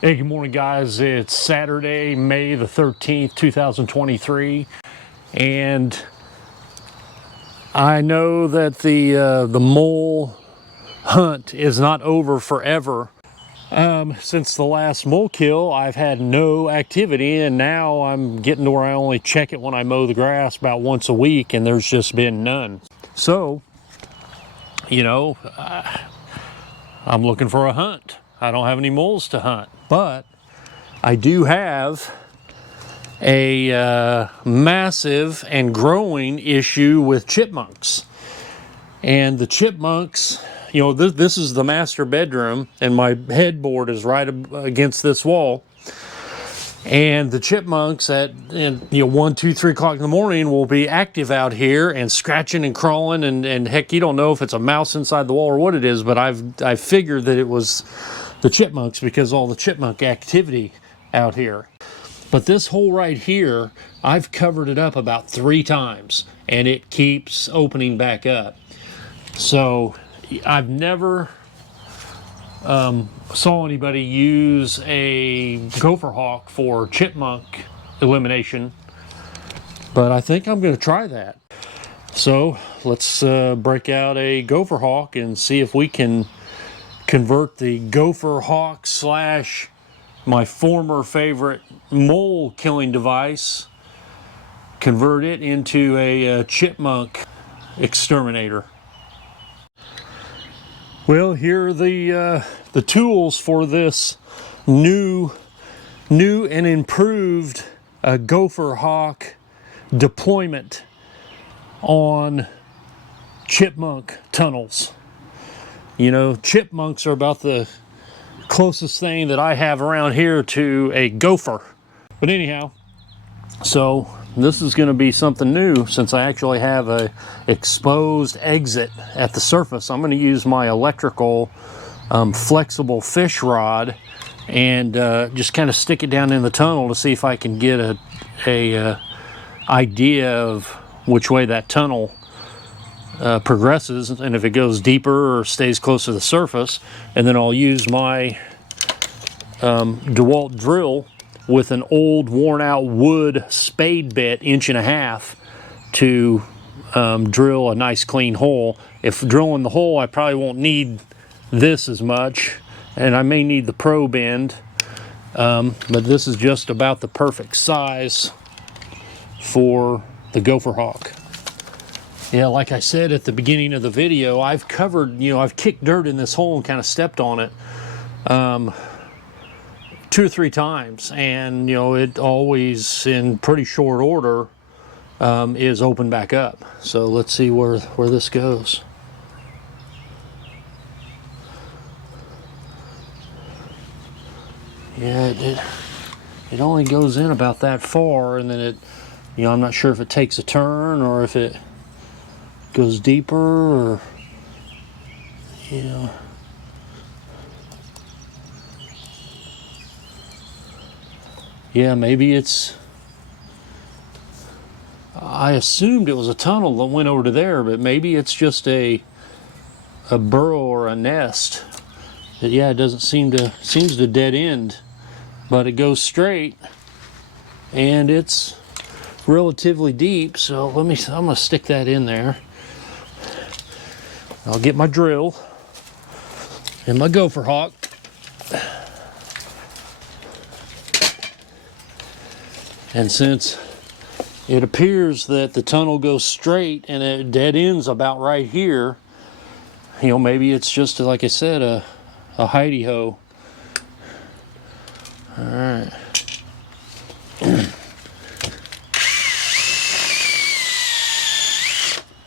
Hey, good morning, guys. It's Saturday, May the 13th, 2023, and I know that the mole hunt is not over forever. Since the last mole kill, I've had no activity, and now I'm getting to where I only check it when I mow the grass about once a week, and there's just been none. So, I'm looking for a hunt. I don't have any moles to hunt, but I do have a massive and growing issue with chipmunks. And the chipmunks, this is the master bedroom, and my headboard is right against this wall. And the chipmunks at 1, 2, 3 o'clock in the morning will be active out here and scratching and crawling, and heck, you don't know if it's a mouse inside the wall or what it is, but I figured that it was the chipmunks because all the chipmunk activity out here. But this hole right here, I've covered it up about 3 times, and it keeps opening back up. So I've never saw anybody use a Gopher Hawk for chipmunk elimination, but I think I'm going to try that. So let's break out a Gopher Hawk and see if we can convert the Gopher Hawk slash my former favorite mole killing device, convert it into a chipmunk exterminator. Well, here are the tools for this new and improved Gopher Hawk deployment on chipmunk tunnels. Chipmunks are about the closest thing that I have around here to a gopher. But anyhow, so this is going to be something new since I actually have a exposed exit at the surface. I'm going to use my electrical flexible fish rod and just kind of stick it down in the tunnel to see if I can get a idea of which way that tunnel progresses, and if it goes deeper or stays close to the surface. And then I'll use my DeWalt drill with an old worn out wood spade bit, 1.5 inches, to drill a nice clean hole. If drilling the hole, I probably won't need this as much, and I may need the probe end, but this is just about the perfect size for the Gopher Hawk. Yeah, like I said at the beginning of the video, I've covered, I've kicked dirt in this hole and kind of stepped on it 2 or 3 times, and it always in pretty short order is open back up. So let's see where this goes. Yeah, it only goes in about that far, and then I'm not sure if it takes a turn or if it goes deeper, or yeah, maybe it's, I assumed it was a tunnel that went over to there, but maybe it's just a burrow or a nest. But yeah, it doesn't seems to dead end, but it goes straight and it's relatively deep. So I'm gonna stick that in there. I'll get my drill and my Gopher Hawk. And since it appears that the tunnel goes straight and it dead ends about right here, maybe it's just, like I said, a hidey-ho. All right.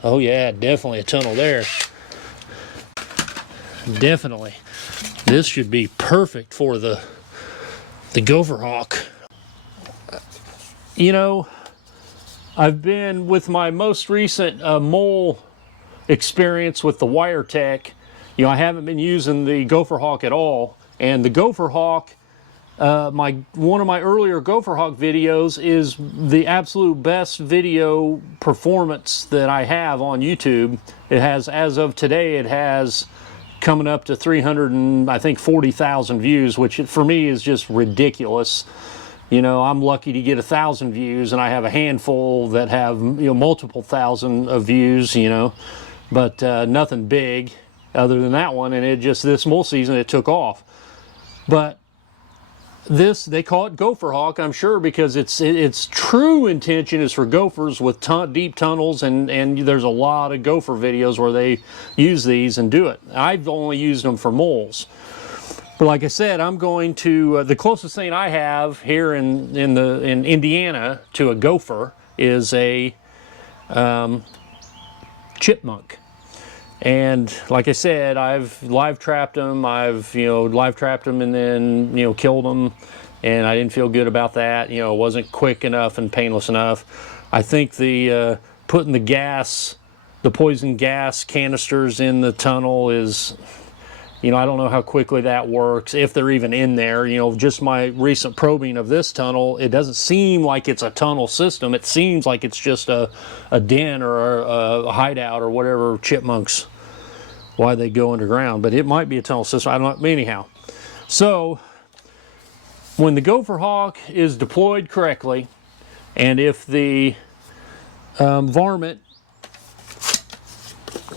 Oh yeah, definitely a tunnel there. Definitely. This should be perfect for the Gopher Hawk. I've been with my most recent mole experience with the WireTech. I haven't been using the Gopher Hawk at all, and the Gopher Hawk, one of my earlier Gopher Hawk videos is the absolute best video performance that I have on YouTube. It has, as of today, it has coming up to 300 and I think 40,000 views, which for me is just ridiculous. You know, I'm lucky to get 1,000 views, and I have a handful that have, you know, multiple thousand of views, you know, but nothing big other than that one. And it just, this mole season, it took off. But this, they call it Gopher Hawk, I'm sure, because its true intention is for gophers with deep tunnels, and there's a lot of gopher videos where they use these and do it. I've only used them for moles. But like I said, I'm going to, the closest thing I have here in Indiana to a gopher is a chipmunk. And like I said, I've live trapped them. I've, you know, live trapped them and then, you know, killed them. And I didn't feel good about that. You know, it wasn't quick enough and painless enough. I think the putting the gas, the poison gas canisters in the tunnel is, you know, I don't know how quickly that works, if they're even in there. You know, just my recent probing of this tunnel, it doesn't seem like it's a tunnel system. It seems like it's just a den or a hideout or whatever chipmunks, why they go underground. But it might be a tunnel system. I don't know. Anyhow, so when the Gopher Hawk is deployed correctly, and if the varmint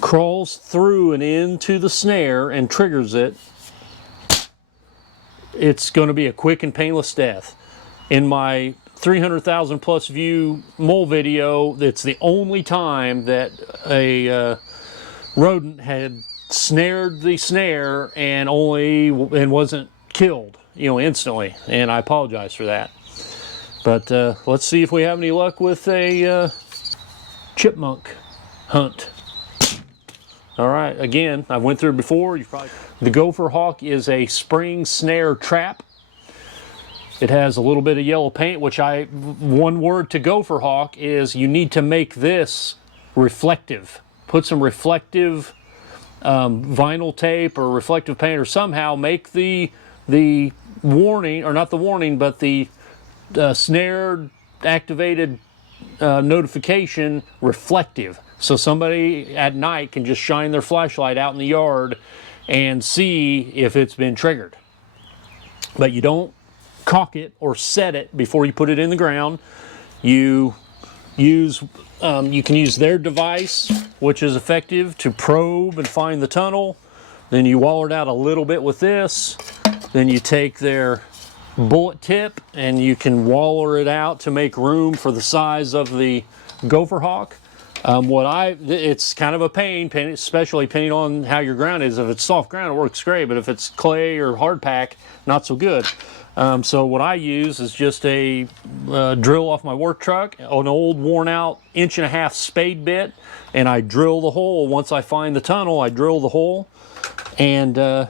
crawls through and into the snare and triggers it, it's going to be a quick and painless death. In my 300,000 plus view mole video, it's the only time that a rodent had snared the snare and wasn't killed, you know, instantly. And I apologize for that. But let's see if we have any luck with a chipmunk hunt. All right, again, I went through it before. The Gopher Hawk is a spring snare trap. It has a little bit of yellow paint, which one word to Gopher Hawk is you need to make this reflective. Put some reflective vinyl tape or reflective paint, or somehow make the warning, or not the warning, but the snare activated notification reflective. So somebody at night can just shine their flashlight out in the yard and see if it's been triggered. But you don't caulk it or set it before you put it in the ground. You can use their device, which is effective, to probe and find the tunnel. Then you waller it out a little bit with this. Then you take their bullet tip and you can waller it out to make room for the size of the Gopher Hawk. It's kind of a pain, especially depending on how your ground is. If it's soft ground, it works great, but if it's clay or hard pack, not so good. So what I use is just a drill off my work truck, an old worn out 1.5 inch spade bit, and I drill the hole. Once I find the tunnel, I drill the hole, and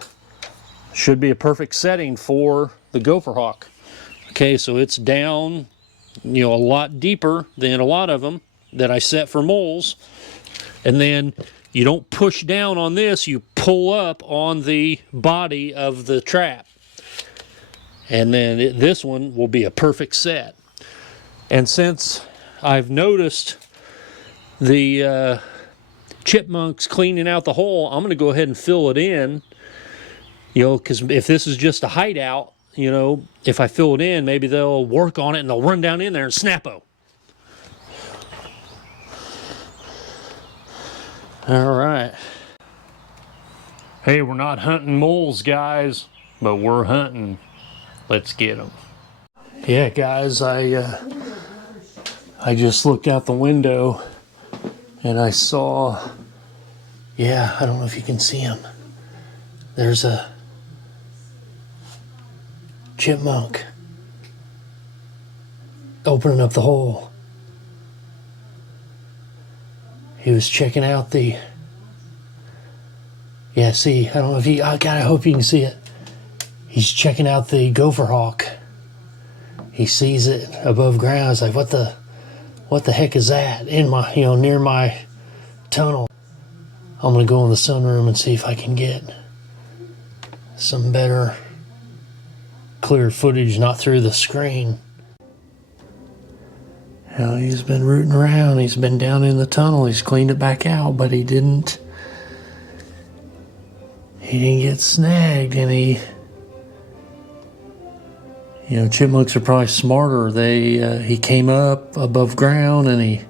should be a perfect setting for the Gopher Hawk. Okay, so it's down, you know, a lot deeper than a lot of them that I set for moles. And then you don't push down on this, you pull up on the body of the trap. And then this one will be a perfect set. And since I've noticed the chipmunks cleaning out the hole, I'm going to go ahead and fill it in, you know, because if this is just a hideout, you know, if I fill it in, maybe they'll work on it and they'll run down in there and snap-o. All right. Hey, we're not hunting moles, guys, but we're hunting. Let's get them. Yeah, guys, I just looked out the window and I saw, yeah, I don't know if you can see him. There's a chipmunk opening up the hole. He was checking out the, yeah, see, I don't know if you, God, I hope you can see it. He's checking out the Gopher Hawk. He sees it above ground. He's like, what the heck is that in my, you know, near my tunnel? I'm gonna go in the sunroom and see if I can get some better clear footage, not through the screen. Well, he's been rooting around. He's been down in the tunnel. He's cleaned it back out, but he he didn't get snagged, and you know, chipmunks are probably smarter. He came up above ground, and he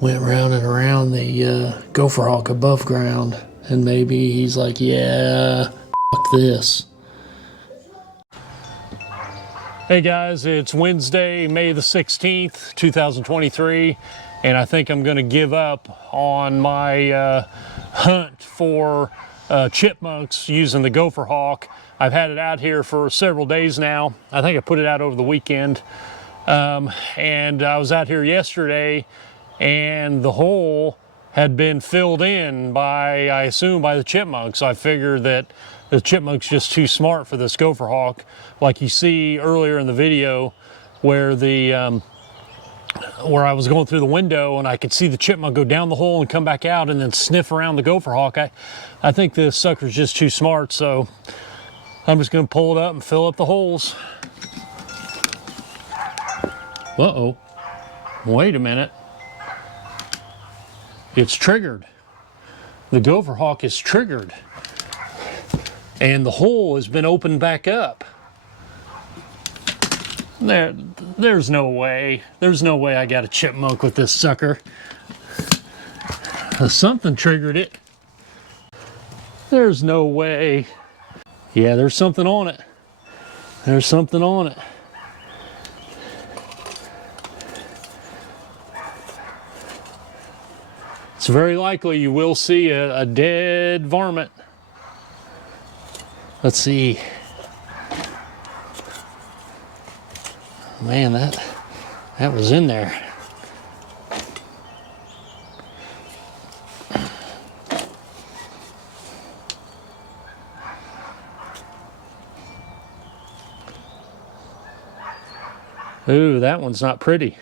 went round and around the Gopher Hawk above ground, and maybe he's like, yeah, fuck this. Hey guys, it's Wednesday, May the 16th, 2023, and I think I'm going to give up on my hunt for chipmunks using the Gopher Hawk. I've had it out here for several days now. I think I put it out over the weekend, and I was out here yesterday, and the hole had been filled in by, I assume, by the chipmunks. I figured that the chipmunk's just too smart for this Gopher Hawk, like you see earlier in the video where where I was going through the window and I could see the chipmunk go down the hole and come back out and then sniff around the Gopher Hawk. I think this sucker's just too smart, so I'm just going to pull it up and fill up the holes. Uh-oh. Wait a minute. It's triggered. The Gopher Hawk is triggered. And the hole has been opened back up. There's no way. There's no way I got a chipmunk with this sucker. Something triggered it. There's no way. Yeah, there's something on it. There's something on it. It's very likely you will see a dead varmint. Let's see. Man, that was in there. Ooh, that one's not pretty.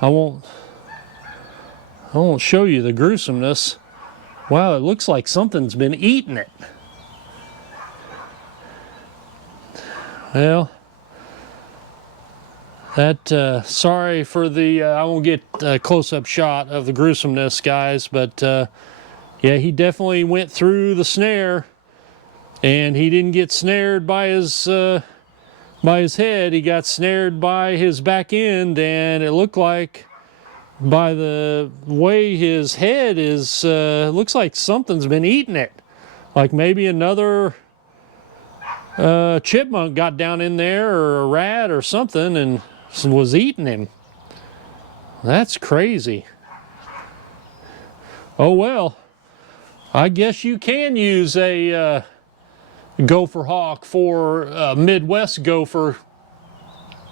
I won't show you the gruesomeness. Wow, it looks like something's been eating it. Well, sorry for the, I won't get a close-up shot of the gruesomeness, guys, but yeah, he definitely went through the snare, and he didn't get snared by his head. He got snared by his back end, and it looked like, by the way his head is, looks like something's been eating it. Like maybe another chipmunk got down in there, or a rat or something, and was eating him. That's crazy. Oh well, I guess you can use a Gopher Hawk for Midwest gopher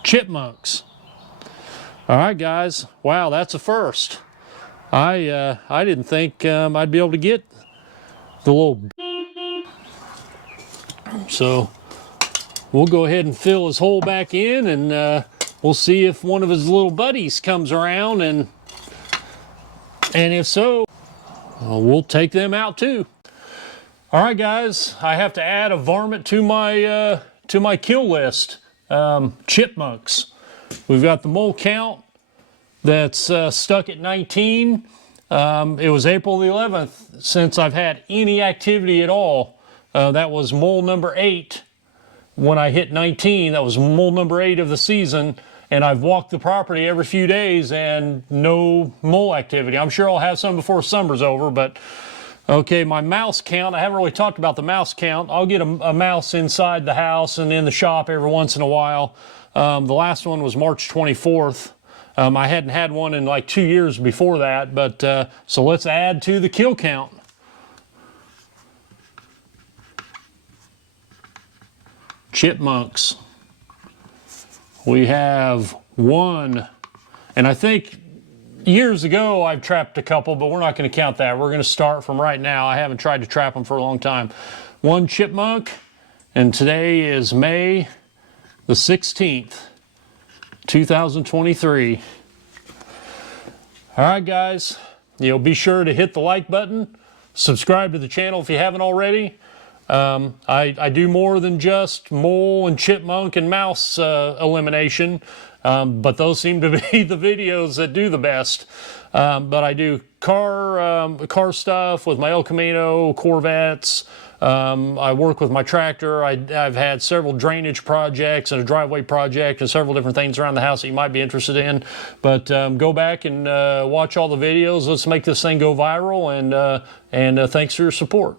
chipmunks. All right, guys. Wow, that's a first. I didn't think I'd be able to get the little. So we'll go ahead and fill his hole back in, and we'll see if one of his little buddies comes around, and if so, we'll take them out too. All right, guys. I have to add a varmint to my kill list. Chipmunks. We've got the mole count that's stuck at 19. It was April the 11th since I've had any activity at all. That was mole number 8 when I hit 19. That was mole number 8 of the season, and I've walked the property every few days and no mole activity. I'm sure I'll have some before summer's over, but okay, my mouse count, I haven't really talked about the mouse count. I'll get a mouse inside the house and in the shop every once in a while. The last one was March 24th. I hadn't had one in like 2 years before that, but so let's add to the kill count. Chipmunks. We have 1, and I think years ago I've trapped a couple, but we're not going to count that. We're going to start from right now. I haven't tried to trap them for a long time. 1 chipmunk, and today is May the 16th, 2023. All right, guys, be sure to hit the like button, subscribe to the channel if you haven't already. I do more than just mole and chipmunk and mouse elimination, but those seem to be the videos that do the best. But I do car stuff with my El Camino, Corvettes. I work with my tractor. I've had several drainage projects and a driveway project and several different things around the house that you might be interested in. But go back and watch all the videos. Let's make this thing go viral, and thanks for your support.